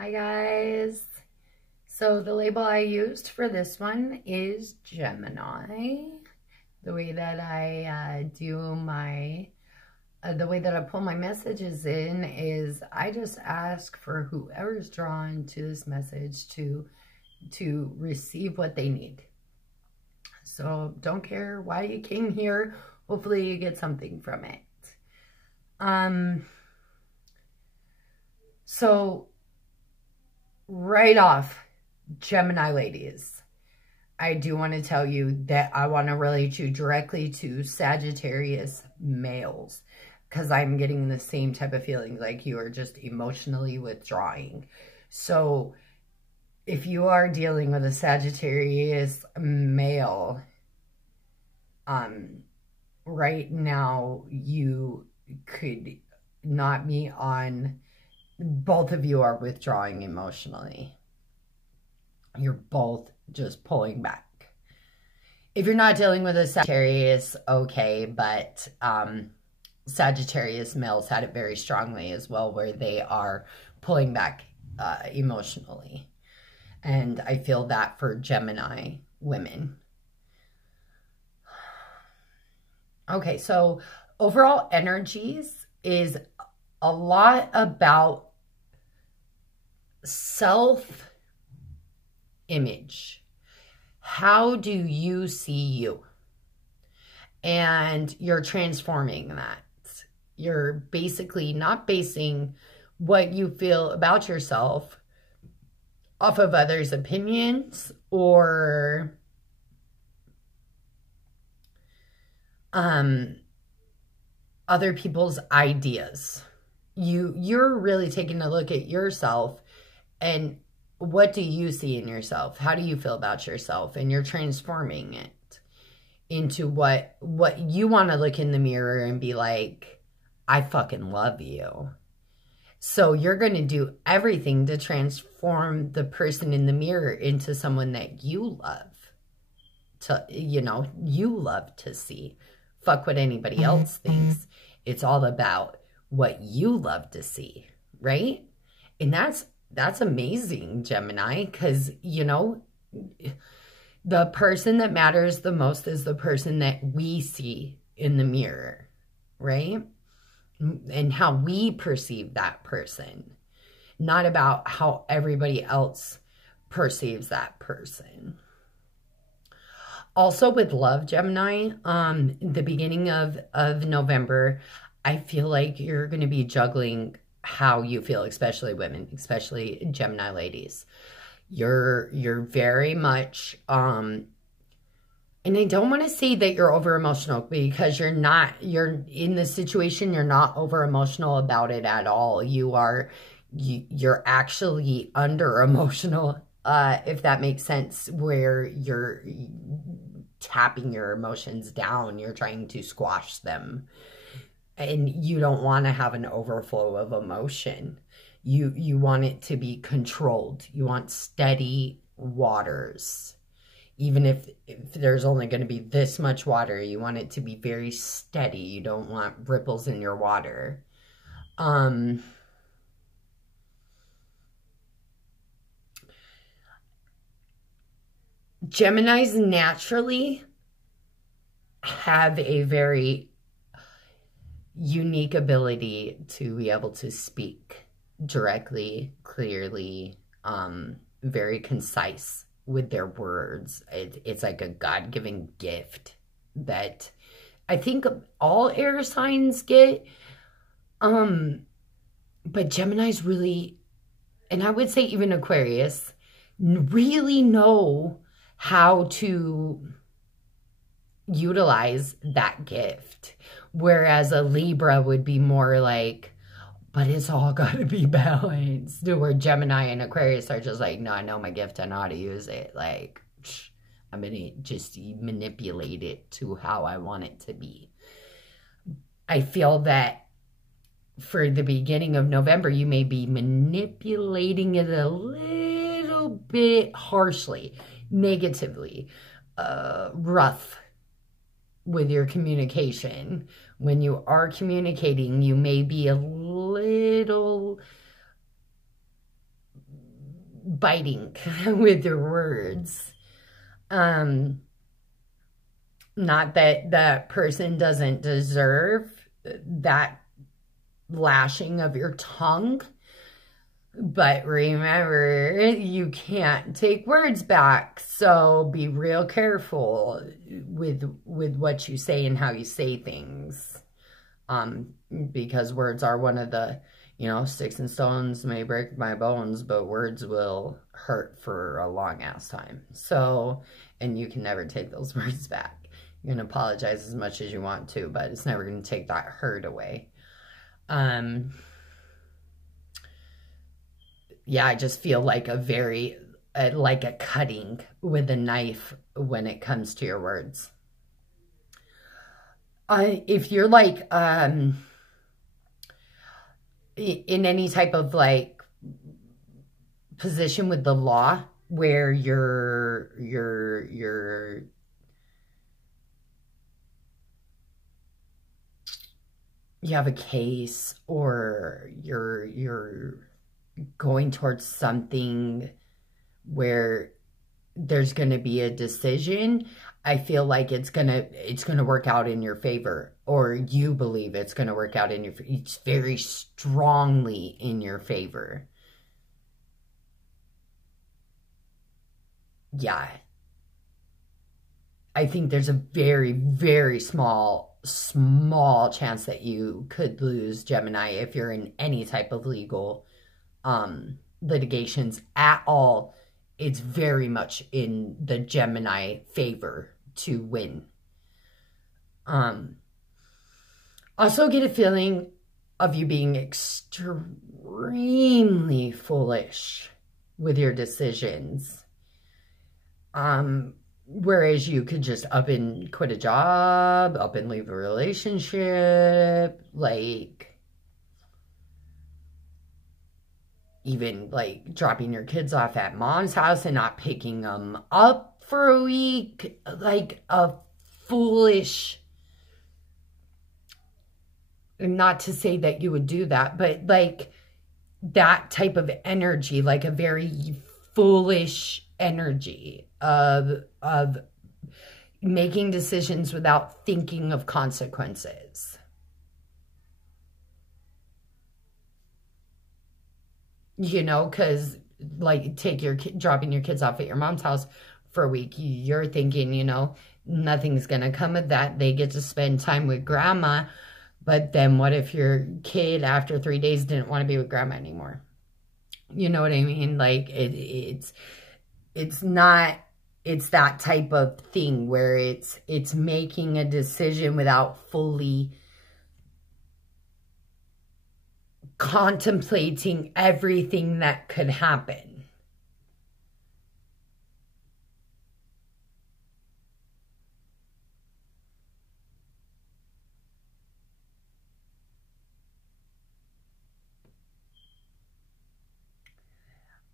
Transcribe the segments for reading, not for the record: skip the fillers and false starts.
Hi guys. So the label I used for this one is Gemini. The way that I the way that I pull my messages in is I just ask for whoever's drawn to this message to receive what they need. So don't care why you came here. Hopefully you get something from it. So right off, Gemini ladies, I do want to tell you that I want to relate you directly to Sagittarius males, because I'm getting the same type of feeling, like you are just emotionally withdrawing. So if you are dealing with a Sagittarius male, right now you could not be on, both of you are withdrawing emotionally. You're both just pulling back. If you're not dealing with a Sagittarius, okay, but Sagittarius males had it very strongly as well, where they are pulling back emotionally. And I feel that for Gemini women. Okay, so overall energies is a lot about self-image. How do you see you? And you're transforming that. You're basically not basing what you feel about yourself off of others' opinions or other people's ideas. You're really taking a look at yourself and what do you see in yourself? How do you feel about yourself? And you're transforming it into what you want to look in the mirror and be like, I fucking love you. So you're going to do everything to transform the person in the mirror into someone that you love to, you love to see. Fuck what anybody else thinks. It's all about what you love to see, right? And that's amazing, Gemini, because, the person that matters the most is the person that we see in the mirror, right? And how we perceive that person, not about how everybody else perceives that person. Also with love, Gemini, the beginning of November, I feel like you're going to be juggling how you feel, especially women, especially Gemini ladies. You're very much, and I don't want to say that you're over emotional, because you're not. You're in this situation, you're not over emotional about it at all. You're actually under emotional, if that makes sense, where you're tapping your emotions down. You're trying to squash them. And you don't want to have an overflow of emotion. You want it to be controlled. You want steady waters. Even if there's only going to be this much water, you want it to be very steady. You don't want ripples in your water. Geminis naturally have a very unique ability to be able to speak directly, clearly, very concise with their words. It's like a God-given gift that I think all air signs get. But Gemini's really, and I would say even Aquarius, really know how to utilize that gift. Whereas a Libra would be more like, but it's all got to be balanced. Where Gemini and Aquarius are just like, no, I know my gift. I know how to use it. Like, I'm going to just manipulate it to how I want it to be. I feel that for the beginning of November, you may be manipulating it a little bit harshly, negatively, rough with your communication. When you are communicating, you may be a little biting with your words. Not that that person doesn't deserve that lashing of your tongue, but remember, you can't take words back, so be real careful with what you say and how you say things. Because words are one of the, sticks and stones may break my bones, but words will hurt for a long ass time. So, and you can never take those words back. You can apologize as much as you want to, but it's never going to take that hurt away. Yeah, I just feel like like a cutting with a knife when it comes to your words. If you're like, in any type of like position with the law where you have a case, or you're going towards something where there's going to be a decision, I feel like it's going to work out in your favor, or you believe it's going to work out in it's very strongly in your favor. Yeah. I think there's a very, very small chance that you could lose, Gemini, if you're in any type of legal litigations at all. It's very much in the Gemini favor to win. Also get a feeling of you being extremely foolish with your decisions. Whereas you could just up and quit a job, up and leave a relationship, like even like dropping your kids off at mom's house and not picking them up for a week, like a foolish, not to say that you would do that, but like that type of energy, like a very foolish energy of making decisions without thinking of consequences. Because like dropping your kids off at your mom's house for a week, you're thinking, nothing's going to come of that. They get to spend time with grandma. But then what if your kid after 3 days didn't want to be with grandma anymore? You know what I mean? Like it's that type of thing where it's making a decision without fully contemplating everything that could happen.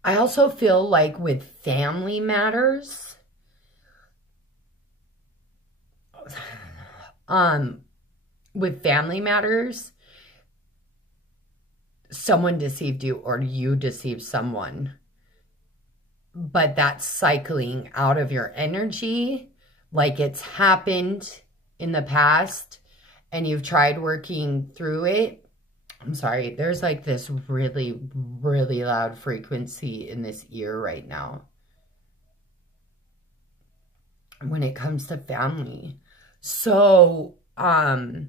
I also feel like with family matters, someone deceived you or you deceived someone, but that's cycling out of your energy, like it's happened in the past and you've tried working through it. I'm sorry, there's like this really, really loud frequency in this ear right now when it comes to family. So, I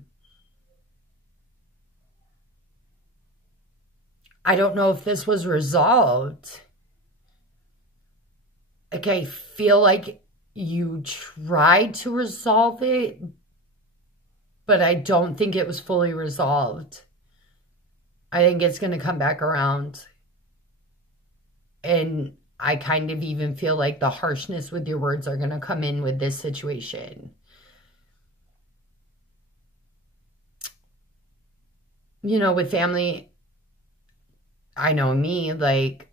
don't know if this was resolved. Like, I feel like you tried to resolve it, but I don't think it was fully resolved. I think it's going to come back around. And I kind of even feel like the harshness with your words are going to come in with this situation. With family, I know me, like,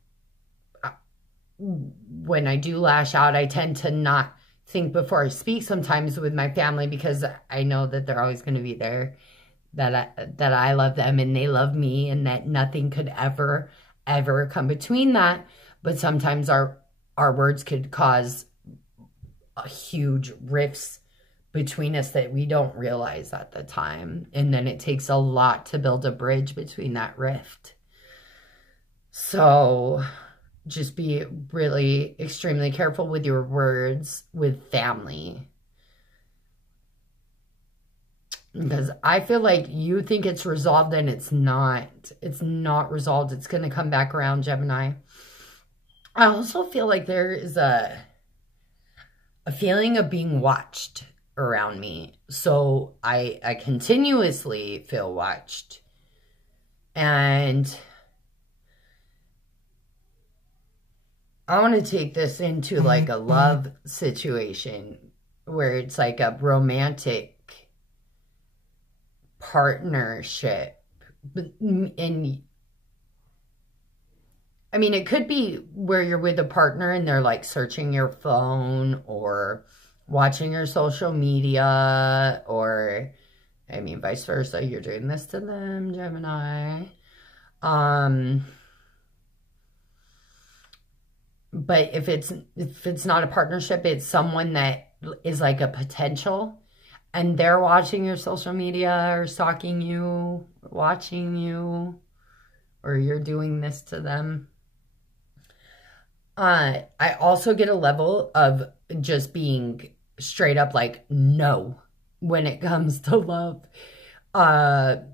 when I do lash out, I tend to not think before I speak sometimes with my family because I know that they're always going to be there, that I love them and they love me, and that nothing could ever, ever come between that. But sometimes our words could cause a huge rifts between us that we don't realize at the time. And then it takes a lot to build a bridge between that rift. So just be really extremely careful with your words with family. Because I feel like you think it's resolved and it's not. It's not resolved. It's going to come back around, Gemini. I also feel like there is a feeling of being watched around me. So I continuously feel watched. And I want to take this into like a love situation where it's like a romantic partnership. And I mean, it could be where you're with a partner and they're like searching your phone or watching your social media, or I mean, vice versa. You're doing this to them, Gemini. But if it's not a partnership, it's someone that is like a potential, and they're watching your social media or stalking you, watching you, or you're doing this to them. I also get a level of just being straight up like, no, when it comes to love.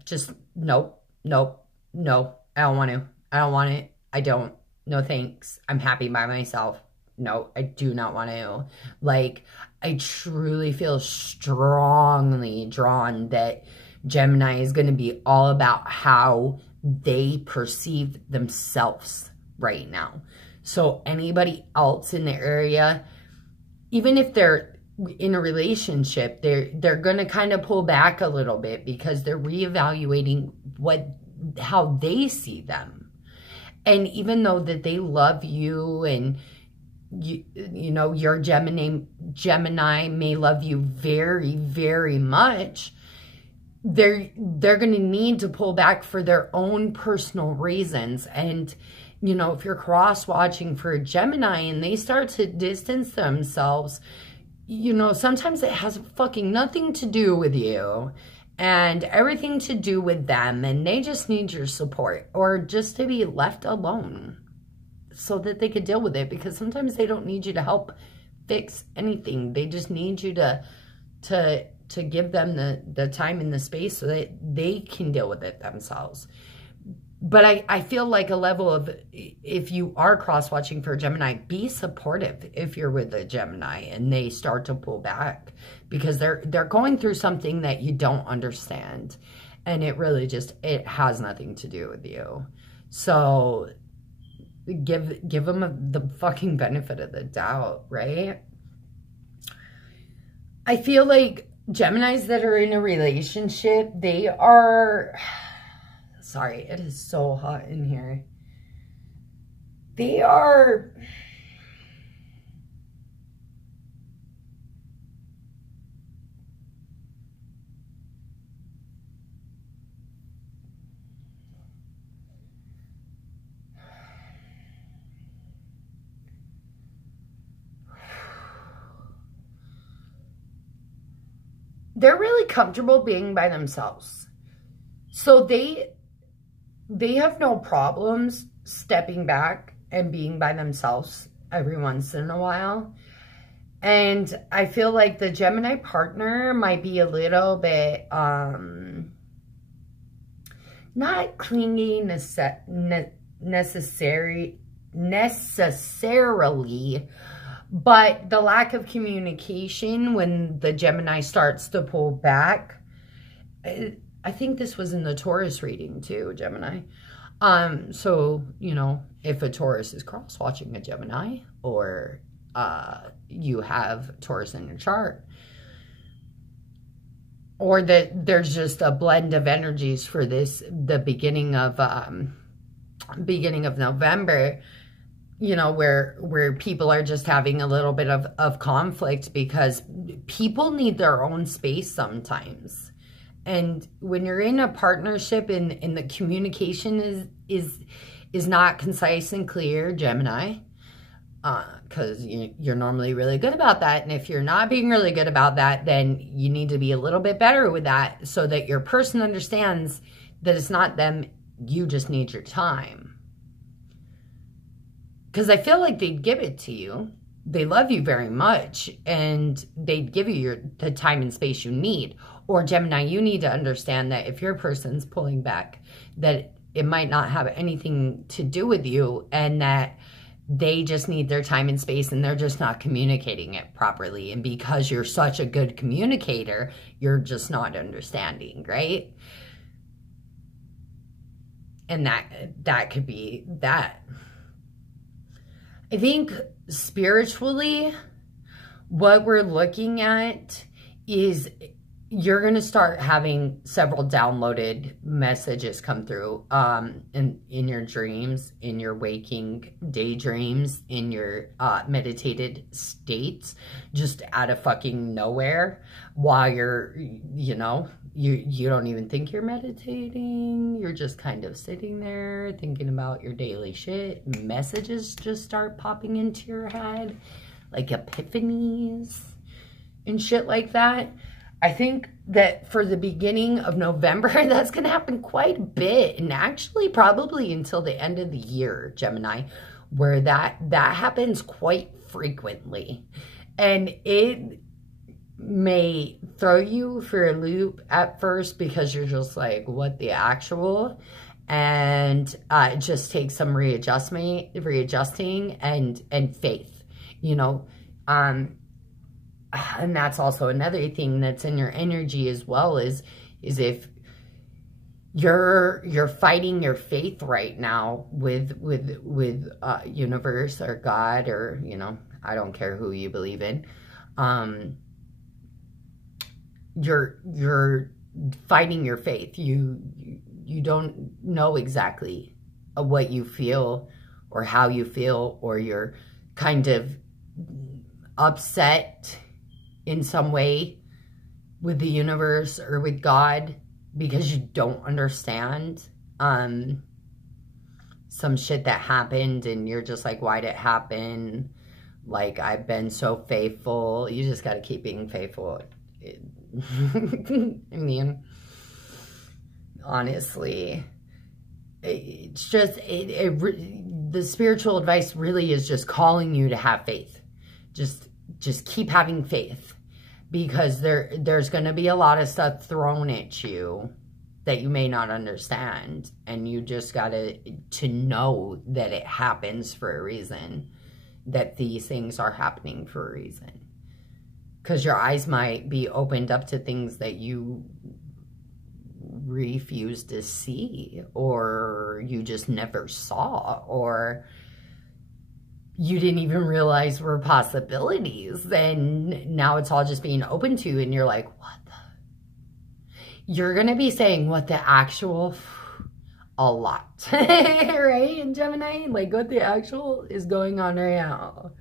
Just nope, nope, no, I don't want to. I don't want it. I don't. No thanks. I'm happy by myself. No, I do not want to. Like, I truly feel strongly drawn that Gemini is going to be all about how they perceive themselves right now. So anybody else in the area, even if they're in a relationship, they're going to kind of pull back a little bit because they're reevaluating how they see them. And even though that they love you and you know, your Gemini may love you very, very much, they're going to need to pull back for their own personal reasons. And, you know, if you're cross-watching for a Gemini and they start to distance themselves, you know, sometimes it has fucking nothing to do with you and everything to do with them. And they just need your support or just to be left alone so that they could deal with it, because sometimes they don't need you to help fix anything. They just need you to give them the time and the space so that they can deal with it themselves. But I feel like a level of, if you are cross-watching for a Gemini, be supportive if you're with a Gemini and they start to pull back, because they're going through something that you don't understand. And it really just, it has nothing to do with you. So give them the fucking benefit of the doubt, right? I feel like Geminis that are in a relationship, they are... Sorry, it is so hot in here. They are... They're really comfortable being by themselves. So they have no problems stepping back and being by themselves every once in a while. And I feel like the Gemini partner might be a little bit, not clingy necessarily, but the lack of communication when the Gemini starts to pull back. I think this was in the Taurus reading too, Gemini. So, you know, if a Taurus is cross-watching a Gemini, or you have Taurus in your chart, or that there's just a blend of energies for this, the beginning of November, you know, where people are just having a little bit of conflict because people need their own space sometimes. And when you're in a partnership and the communication is is not concise and clear, Gemini, because you're normally really good about that. And if you're not being really good about that, then you need to be a little bit better with that so that your person understands that it's not them, you just need your time. Because I feel like they'd give it to you. They love you very much, and they'd give you the time and space you need. Or Gemini, you need to understand that if your person's pulling back, that it might not have anything to do with you, and that they just need their time and space, and they're just not communicating it properly. And because you're such a good communicator, you're just not understanding, right? And that could be that. I think spiritually, what we're looking at is you're going to start having several downloaded messages come through in your dreams, in your waking daydreams, in your meditated states, just out of fucking nowhere, while you're, you know, you don't even think you're meditating. You're just kind of sitting there thinking about your daily shit. Messages just start popping into your head, like epiphanies and shit like that. I think that for the beginning of November, that's going to happen quite a bit. And actually probably until the end of the year, Gemini, where that happens quite frequently. And it may throw you for a loop at first because you're just like, what the actual? And it just takes some readjusting and faith, you know. And that's also another thing that's in your energy as well, is if you're fighting your faith right now with universe or God, or, you know, I don't care who you believe in. You're fighting your faith. You don't know exactly what you feel or how you feel, or you're kind of upset in some way with the universe or with God because you don't understand some shit that happened, and you're just like, why'd it happen? Like, I've been so faithful. You just got to keep being faithful. I mean, honestly, it's just, the spiritual advice really is just calling you to have faith. Just keep having faith, because there's going to be a lot of stuff thrown at you that you may not understand, and you just got to know that it happens for a reason, that these things are happening for a reason, because your eyes might be opened up to things that you refuse to see, or you just never saw, or you didn't even realize were possibilities, and now it's all just being open to you, and you're like, what the? You're going to be saying what the actual a lot, right, in Gemini? Like, what the actual is going on right now.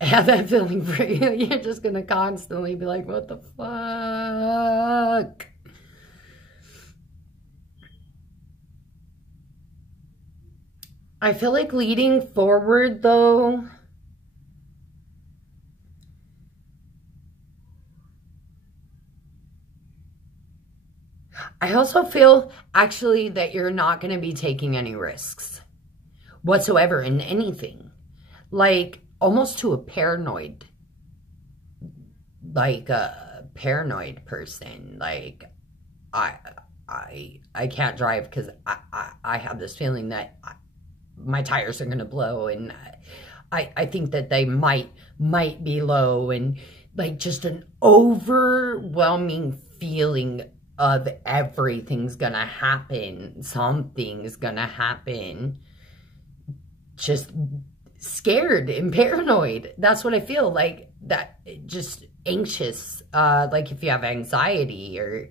I have that feeling for you. You're just going to constantly be like, what the fuck? I feel like leading forward, though, I also feel, actually, that you're not going to be taking any risks whatsoever in anything. Like, almost to a paranoid, like a paranoid person. Like, I can't drive because I have this feeling that my tires are going to blow, and I think that they might be low, and like just an overwhelming feeling of everything's going to happen. Something's going to happen. Just scared and paranoid. That's what I feel like. That just anxious. Like if you have anxiety or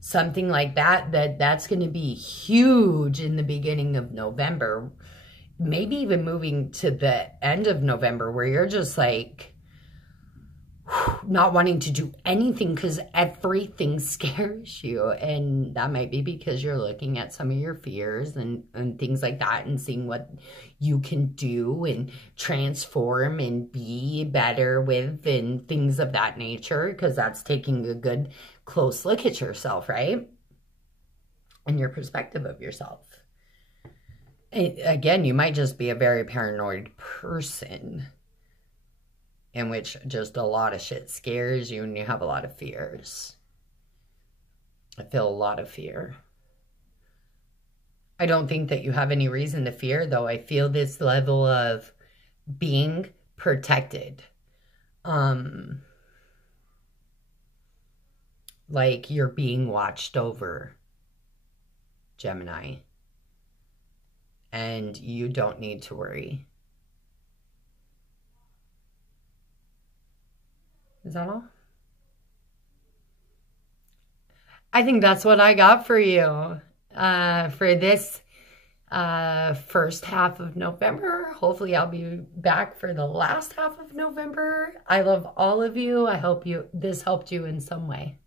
something like that, that's going to be huge in the beginning of November. Maybe even moving to the end of November, where you're just like, whew, not wanting to do anything because everything scares you. And that might be because you're looking at some of your fears and things like that and seeing what you can do and transform and be better with and things of that nature, because that's taking a good close look at yourself, right? And your perspective of yourself. Again, you might just be a very paranoid person in which just a lot of shit scares you and you have a lot of fears. I feel a lot of fear. I don't think that you have any reason to fear, though. I feel this level of being protected. Like you're being watched over, Gemini. And you don't need to worry. Is that all? I think that's what I got for you for this first half of November. Hopefully I'll be back for the last half of November. I love all of you. I hope this helped you in some way.